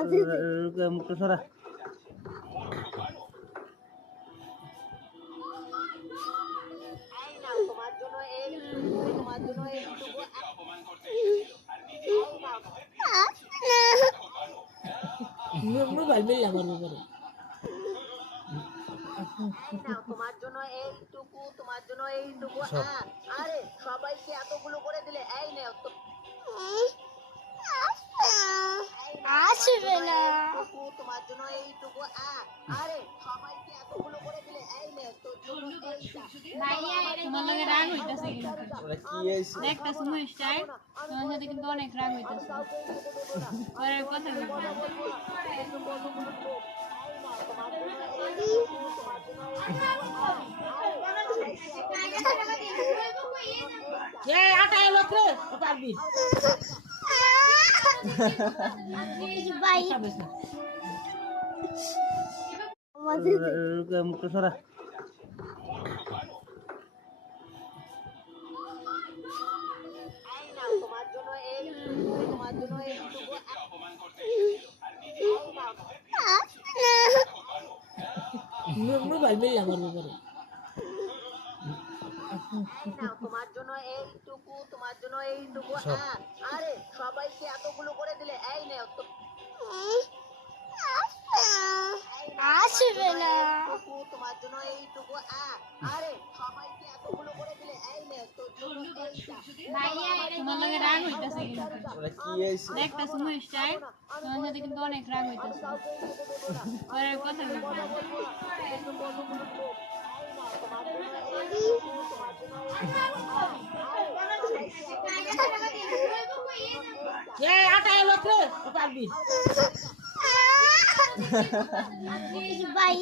মুখটা সরা। তোমার জন্য এইটুকু মোবাইল মিললে আমার উপরে তোমার জন্য এইটুকু আরে সবাইকে এতগুলো করে দিলে এই নাও আসবে না তোমার জন্য এইটুকু আরে সবাইকে এতগুলো করে দিলে এই নাও তো তোমার লগে রাগ হইতাছে কিন্তু দেখতাছ মুই স্টাইল তোমার সাথে কিন্তু অনেক রাগ হইতাছে পরে কথা বলবো এই আটা এলো রে পারবি ভাই মুখটা সরা। তোমার জন্য এইটুকু মোবাইল মিললে আমার উপরে তোমার জন্য এইটুকু আরে সবাইকে এতগুলো করে দিলে এই নাও তো আসবে না তোমার জন্য এইটুকু আরে সবাইকে এতগুলো করে দিলে এই নাও তো তোমার লগে রাগ হইতাছে কিন্তু দেখতাছ মুই স্টাইল তোমার সাথে কিন্তু অনেক রাগ হইতাছে পরে কথা বলবো এই আটা এলো রে পারবি ভাই